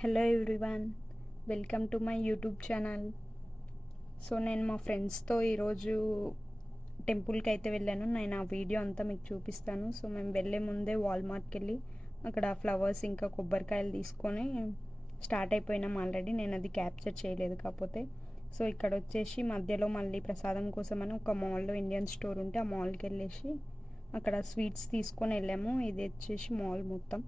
Hello everyone, welcome to my YouTube channel. So నేను మా ఫ్రెండ్స్తో ఈరోజు టెంపుల్కి అయితే వెళ్ళాను. నేను ఆ వీడియో అంతా మీకు చూపిస్తాను. సో మేము వెళ్ళే ముందే వాల్మార్ట్కి వెళ్ళి అక్కడ ఫ్లవర్స్ ఇంకా కొబ్బరికాయలు తీసుకొని స్టార్ట్ అయిపోయినాం ఆల్రెడీ. నేను అది క్యాప్చర్ చేయలేదు కాకపోతే. సో ఇక్కడ వచ్చేసి మధ్యలో మళ్ళీ ప్రసాదం కోసం అని ఒక మాల్లో ఇండియన్ స్టోర్ ఉంటే ఆ మాల్కి వెళ్ళేసి అక్కడ స్వీట్స్ తీసుకొని వెళ్ళాము. ఇది వచ్చేసి మాల్ మొత్తం.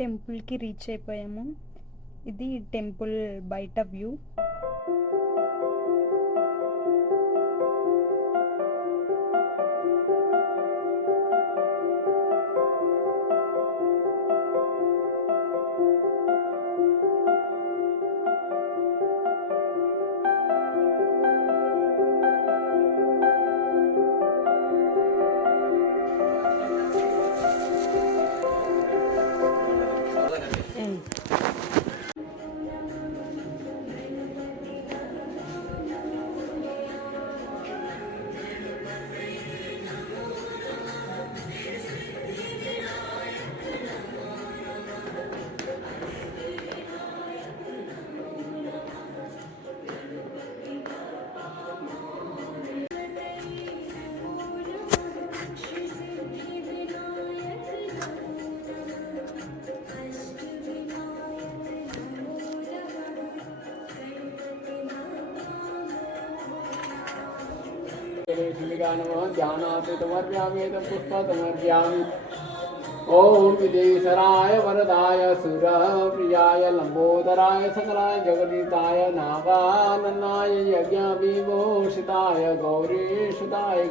టెంపుల్కి రీచ్ అయిపోయాము. ఇది టెంపుల్ బయట వ్యూ. ध्यानामृतवर्यामेतपुष्पतमर्यामि। ओम विदेशराय वरदाय सुरप्रियाय लंबोदराय सकलाय जगदीताय नागानन्नाय यज्ञविभूषिताय गौरीसुताय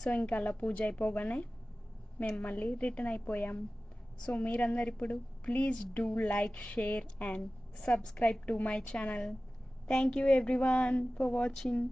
సో ఇంకా అలా పూజ అయిపోగానే మేము మళ్ళీ రిటర్న్ అయిపోయాం. సో మీరందరు ఇప్పుడు please do like, share and subscribe to my channel. Thank you everyone for watching.